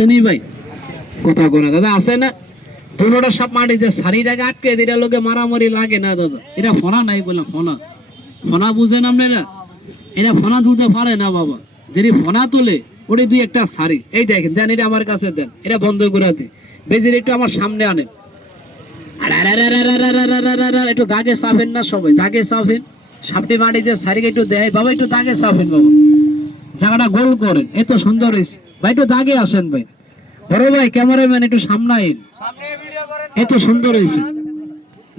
আসেনি ভাই? কথা কোনা দাদা, আছে না? টোটোটা সব মাটি যে শাড়িটাকে আটকে দিয়ে লোকে মারামারি লাগে না, দাদা। এটা ফোনা নাই বললাম ফোনা। ফোনা বুঝেন আপনারা? এটা ফোনা তুলতে পারে না, বাবা। যিনি ফোনা তোলে, ওটি দুই একটা শাড়ি এই দেখেন, দেন, এটা আমার কাছে দেন। এটা বন্ধ করে দেন বেজির একটু আমার সামনে আনেন। একটু দাগে সাফেন না সবাই দাগে সাফেন সাপটি মাটিতে শাড়িকে একটু দেয় বাবা একটু দাগে সাফেন বাবা জায়গাটা গোল করেন এত সুন্দর হয়েছে। ভাই, একটু দাগে আসেন ভাই। বড় ভাই, ক্যামেরাম্যান, একটু সামনে এত সুন্দর হয়েছে।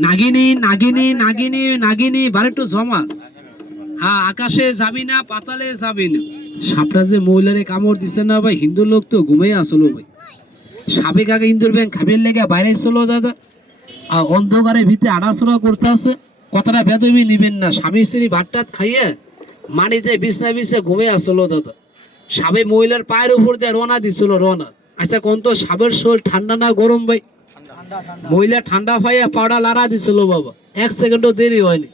নাগিনী নাগিনী নাগিনী নাগিনী, বার একটু জমা। হ্যাঁ আকাশে যাবি না, পাতালে যাবি না। সাপটা যে মহিলারে কামড় দিছে না ভাই হিন্দু লোক তো ঘুমিয়ে আসলো ভাই। সাবেক আগে ইন্দুর ব্যাংক খাবের লেগে বাইরে চলো দাদা? আর অন্ধকারের ভিতরে আড়াচড়া করতে আছে। কথাটা বেদবি নিবেন না। স্বামী স্ত্রী ভাতটাত খাইয়ে মাটিতে বিছনা বিছে ঘুমে আসলো দাদা। সাবে মহিলার পায়ের উপর দিয়ে রওনা দিছিল রওনা। আচ্ছা কোন তো সাবের শরীর ঠান্ডা না গরম ভাই? মহিলা ঠান্ডা পাইয়া পাউডা লাড়া দিছিল বাবা। এক সেকেন্ডও দেরি হয়নি।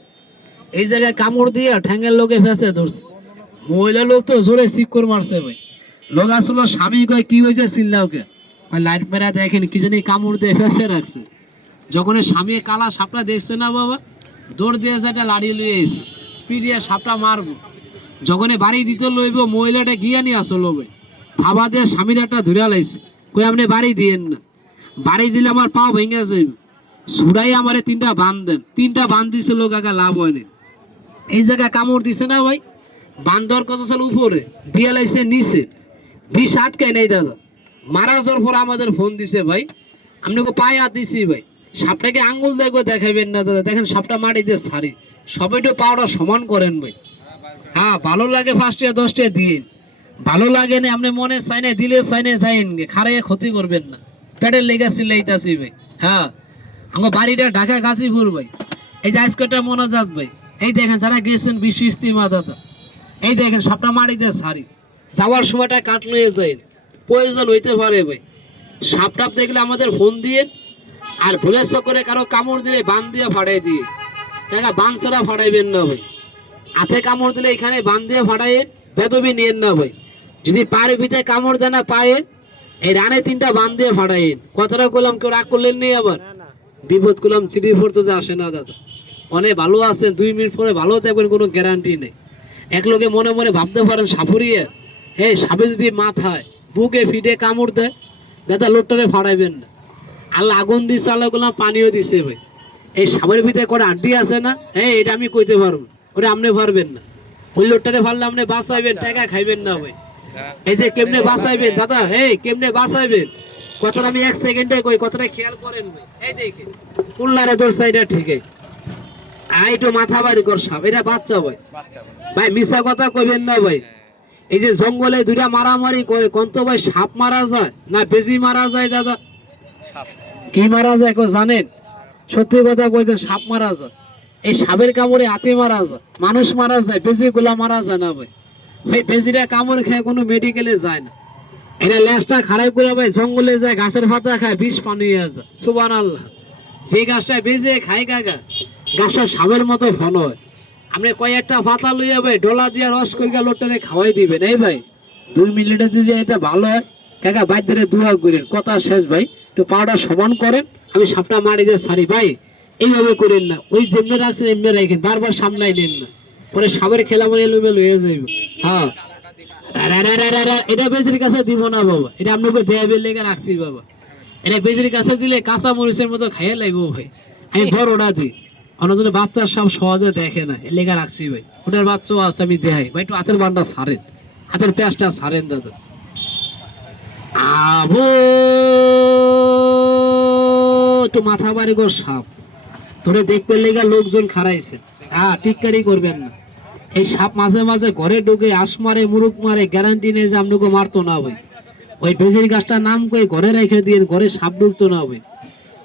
এই জায়গায় কামড় দিয়ে ঠ্যাঙ্গের লোকে ফেসে ধরছে। মহিলা লোক তো জোরে শিক্ষর মারছে ভাই। লোক আসলো, স্বামী কয়, কি হয়েছে চিল্লাওকে লাইট মেরা দেখেন, কি জানি কামড় দিয়ে ফেসে রাখছে। যখন স্বামী কালা সাপটা দেখছে না বাবা, দৌড় দিয়ে যেটা লাড়ি লুয়ে এসে পিড়িয়ে সাপটা মারবো। যখন বাড়ি দিতে লইব, মহিলাটা গিয়ে নিয়ে আসলো ভাই থাবা দিয়ে স্বামীর একটা ধরে লাইছে। কই, আপনি বাড়ি দিয়েন না। বাড়ি দিলে আমার পা ভেঙে যাইব। সুরাই আমারে তিনটা বান দেন। তিনটা বান দিছিল কাকা লাভ হয়নি এই জায়গায় কামড় দিছে না ভাই? বান দেওয়ার কথা ছিল উপরে। দিয়ে লাইছে নিচে। বিষ আটকায় নেই দাদা। মারা যাওয়ার পর আমাদের ফোন দিছে ভাই। আপনাকে পায়ে হাত দিছি ভাই। সাপটাকে আঙ্গুল দেখো দেখাবেন না দাদা। দেখেন সাপটা মাটিতে সারি। সবাই একটু পাওয়াটা সমান করেন ভাই। হ্যাঁ ভালো লাগে ফার্স্টে দশটা দিন ভালো লাগে না, আপনি মনে চাইনে দিলে চাইনে যাইন খারাইয়ে ক্ষতি করবেন না। পেটের লেগে সিলাইতাছি ভাই। হ্যাঁ আমার বাড়িটা ঢাকা গাজীপুর ভাই। এই যে আজকেটা মনোজাত ভাই। এই দেখেন, যারা গেছেন বিশ্ব ইস্তিমা দাদা। এই দেখেন, সাপটা মাটিতে সারি। যাওয়ার সময়টা কাট লয়ে প্রয়োজন হইতে পারে ভাই। সাপ টাপ দেখলে আমাদের ফোন দিয়ে আর ভুলের চক্করে কারও কামড় দিলে বান দিয়ে ফাটাই দিয়ে দেখা বান ছাড়া ফাটাইবেন না ভাই। হাতে কামড় দিলে এখানে বান দিয়ে ফাটাইয়েন বেদবি নিয়েন না ভাই। যদি পায়ের ভিতরে কামড় দেয় না পায়ে এই রানে তিনটা বান দিয়ে ফাটাইয়েন কথাটা করলাম কেউ রাগ করলেন নেই আবার? বিপদ করলাম চিঠি পড়তে যে আসে না দাদা। অনেক ভালো আছেন দুই মিনিট পরে ভালো থাকবেন কোনো গ্যারান্টি নেই। এক লোকে মনে মনে ভাবতে পারেন সাপুরিয়ে। এই সাপে যদি মাথায় বুকে ফিটে কামড় দেয় দাদা লোটটারে ফাড়াইবেন না। আল্লাহ আগুন দিচ্ছে আল্লাহ করলাম পানিও দিছে ভাই। এই সাপের ভিতরে করে আড্ডি আছে না? হ্যাঁ এটা আমি কইতে পারব ওটা আপনি পারবেন না। লোটটারে ফাড়লে আপনি বাঁচাইবেন টাকা খাইবেন না ভাই। এই যে কেমনে বাঁচাইবেন দাদা? এই কেমনে বাঁচাইবেন? কথাটা আমি এক সেকেন্ডে কই কথাটা খেয়াল করেন ভাই। এই দেখেন কুল্লারে তোর সাইডটা ঠিকই আই তো মাথা বাড়ি কর সাপ এটা বাচ্চা ভাই। ভাই। মিশা কথা কইবেন না ভাই। এই যে জঙ্গলে দুইটা মারামারি করে কোন তো ভাই সাপ মারা যায় না বেজি মারা যায় দাদা? কি মারা যায় কেউ জানেন? সত্যি কথা কইতেন সাপ মারা যায়। এই সাপের কামড়ে হাতে মারা যায়, মানুষ মারা যায় বেশি গুলা মারা যায় না ভাই। ভাই বেশিটা কামড় খেয়ে কোনো মেডিকেলে যায় না। এটা ল্যাসটা খারাপ করে ভাই, জঙ্গলে যায়, গাছের পাতা খায়, বিষ পানি যায়। সুবান আল্লাহ যে গাছটা বেজে খায় কাকা, গাছটা সাপের মতো ঘন হয়। আপনি কয়েকটা পাতা লইয়া ভাই, ডলা দিয়ে রস করিয়া লোটটারে খাওয়াই দিবেন। এই ভাই, দুই মিনিটে যদি এটা ভালো হয়, কাকা বাইরে দোয়া করেন, কথা শেষ ভাই। একটু পাউডার সমান করেন আমি সাপটা মারি দিয়ে সারি ভাই এইভাবে করেন না। ওই যেমনি রাখছেন এমনি রাখেন বারবার সামলাই নেন না। পরে সাপের খেলা মানে এলোমেলো হয়ে যাইব। হ্যাঁ। এটা বেজির কাছে দিব না বাবা। এটা আপনাকে লেগে রাখছি বাবা। এটা বেজির কাছে দিলে কাঁচা মরিচের মতো খাইয়ে লাগবো ভাই। আমি বড় ওটা দিই। অন্যজনের বাচ্চা সব সহজে দেখে না এ লেগে রাখছি ভাই। ওটার বাচ্চাও আছে আমি দেখাই। ভাই একটু হাতের বানটা সারেন হাতের পেঁয়াজটা সারেন দাদা। আবো তো মাথা বাড়ি গো, সাপ। ধরে দেখবে লেগা লোকজন খারাইছে হ্যাঁ টিটকারি করবেন না। এই সাপ মাঝে মাঝে ঘরে ঢুকে আস মারে মুরুক মারে, গ্যারান্টি নেই যে আপনাকে মারতো না ভাই। ওই বেজির গাছটার নাম কই? ঘরে রেখে দিয়েন, ঘরে সাপ ঢুকতো না ভাই।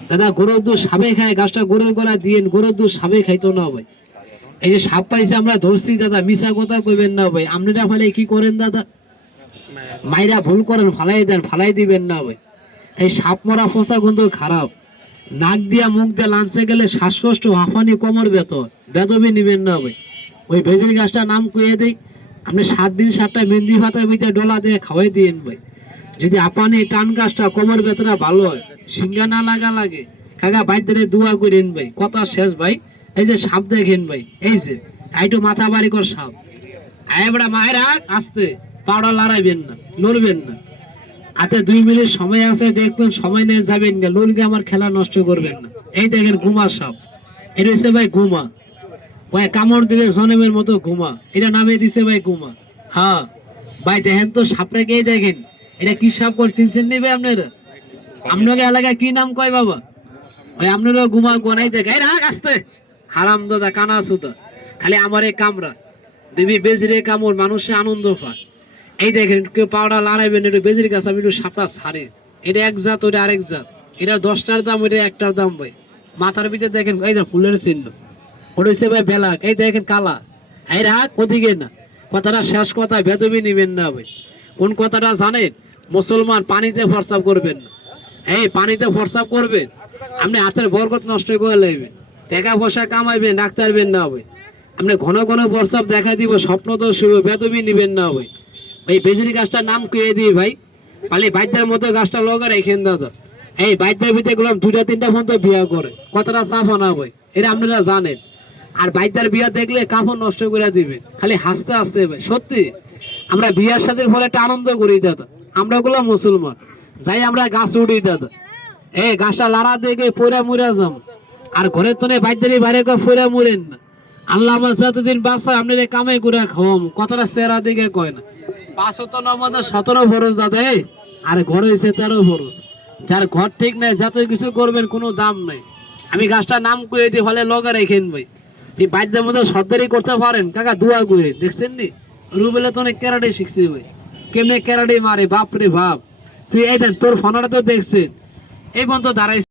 দাদা, গরুর দুধ সাপে খায়, গাছটা গরুর গলা দিয়ে গরুর দুধ সাপে খাইতো না ভাই। এই যে সাপ পাইছে আমরা ধরছি, দাদা মিশা কথা কইবেন না ভাই। আপনারা ফলে কি করেন, দাদা? মাইরা ভুল করেন, ফালাই দেন, ফালাই দিবেন না ভাই। এই সাপ মারা ফসা গন্ধ খারাপ। নাক দিয়া মুখ দিয়ে লাঞ্চে গেলে শ্বাসকষ্ট হাঁফানি কোমর বেতন বেদবি নিবেন না ভাই। ওই ভেজির গাছটার নাম কুয়ে দেই। আপনি সাত দিন সাতটা মেহেন্দি ভাতার ভিতরে ডলা দিয়ে খাওয়াই দিয়েন ভাই। যদি আপানি টান গাছটা, কোমর বেতরা ভালো হয় সিঙ্গা না লাগা লাগে, কাকা বাইরে দোয়া করেন ভাই, কথা শেষ ভাই। এই যে সাপ দেখেন ভাই, এই যে, আইটু মাথা বাড়ি কর সাপ। আইবড়া মায়ের আসতে পাউডা লড়াইবেন না, লড়বেন না। হাতে দুই মিনিট সময় আছে, দেখবেন সময় নিয়ে যাবেন না। লড়কে আমার খেলা নষ্ট করবেন না। এই দেখেন ঘুমা সাপ। এটা হচ্ছে ভাই ঘুমা। ভাই, কামড় দিলে জনমের মতো ঘুমা। এটা নামে দিছে ভাই ঘুমা। হ্যাঁ। ভাই, দেখেন তো সাপটাকে দেখেন? এটা কি সাপ কর, চিনছেন নিবে আপনারা? আপনাকে এলাকায় কি নাম কয় বাবা? ভাই আপনারও ঘুমা গোনাই দেখে। এই রাখ আসতে। হারাম দাদা, কানা সুতা খালি আমার এই কামরা দেবী, বেজরে কামড়, মানুষে আনন্দ পায়। এই দেখেন, কেউ পাউডার লড়াইবেন, একটু বেজের কাছে আমি একটু সাপটা ছাড়ে। এটা এক জাত ওটা আরেক জাত। এটা দশটার দাম, ওইটা একটার দাম ভাই। মাথার ভিতরে দেখেন, এই দেখেন ফুলের চিহ্ন। ওটা হচ্ছে ভাই বেলাক, এই দেখেন কালা। এই রাখ ওদিকে না। কথাটা শেষ কথা, বেদবি নিবেন না ভাই। কোন কথাটা জানেন? মুসলমান পানিতে ফরসাপ করবেন না। এই পানিতে ফরসাপ করবেন, আপনি হাতের বরকত নষ্ট করে লাইবেন। টাকা পয়সা কামাইবেন, ডাক্তার বেন না ভাই। আপনি ঘন ঘন ফরসাপ দেখা দিব স্বপ্ন তো শুরু বেদবি নিবেন না ভাই। ওই বেজরি গাছটার নাম কে দিই ভাই? পালি বাইদের মতো গাছটা লগা রেখেন দাদা এই বাইদের ভিতরে গুলাম, দুইটা, তিনটা ফোন তো বিয়া করে। কতটা সাফ না ভাই? এটা আপনারা জানেন। আর বাইদার বিয়া দেখলে কাপড় নষ্ট করে দিবে। খালি হাসতে হাসতে ভাই, সত্যি। আমরা বিয়ার সাথে ফলে একটা আনন্দ করি দাদা। আমরা গুলো মুসলমান। যাই আমরা গাছ উড়ি দাদা। এই গাছটা লাড়া দেখে পরে মুড়ে যাম আর ঘরের তনে বাইদারি বাইরে পরে মুড়েন না। আল্লাহ আমার যতদিন বাসা আপনি কামে করে খাওয়াম কতটা চেহারা দিকে কয় না। সতেরো ফরজ দাদা আর ঘর হয়েছে তেরো ফরজ। যার ঘর ঠিক নাই, যত কিছু করবেন, কোনো দাম আমি গাছটার নাম করে দিই ফলে লগা রেখেন ভাই তুই বাদ্যের মধ্যে সর্দারি করতে পারেন, কাকা দোয়া করে দেখছেন নি? রুবেলে তো অনেক ক্যারাটে শিখছি ভাই। কেমনে ক্যারাটে মারে বাপ রে বাপ। তুই এই দেন তোর ফোনটা তো দেখছেন। এই পর্যন্ত দাঁড়াইছে।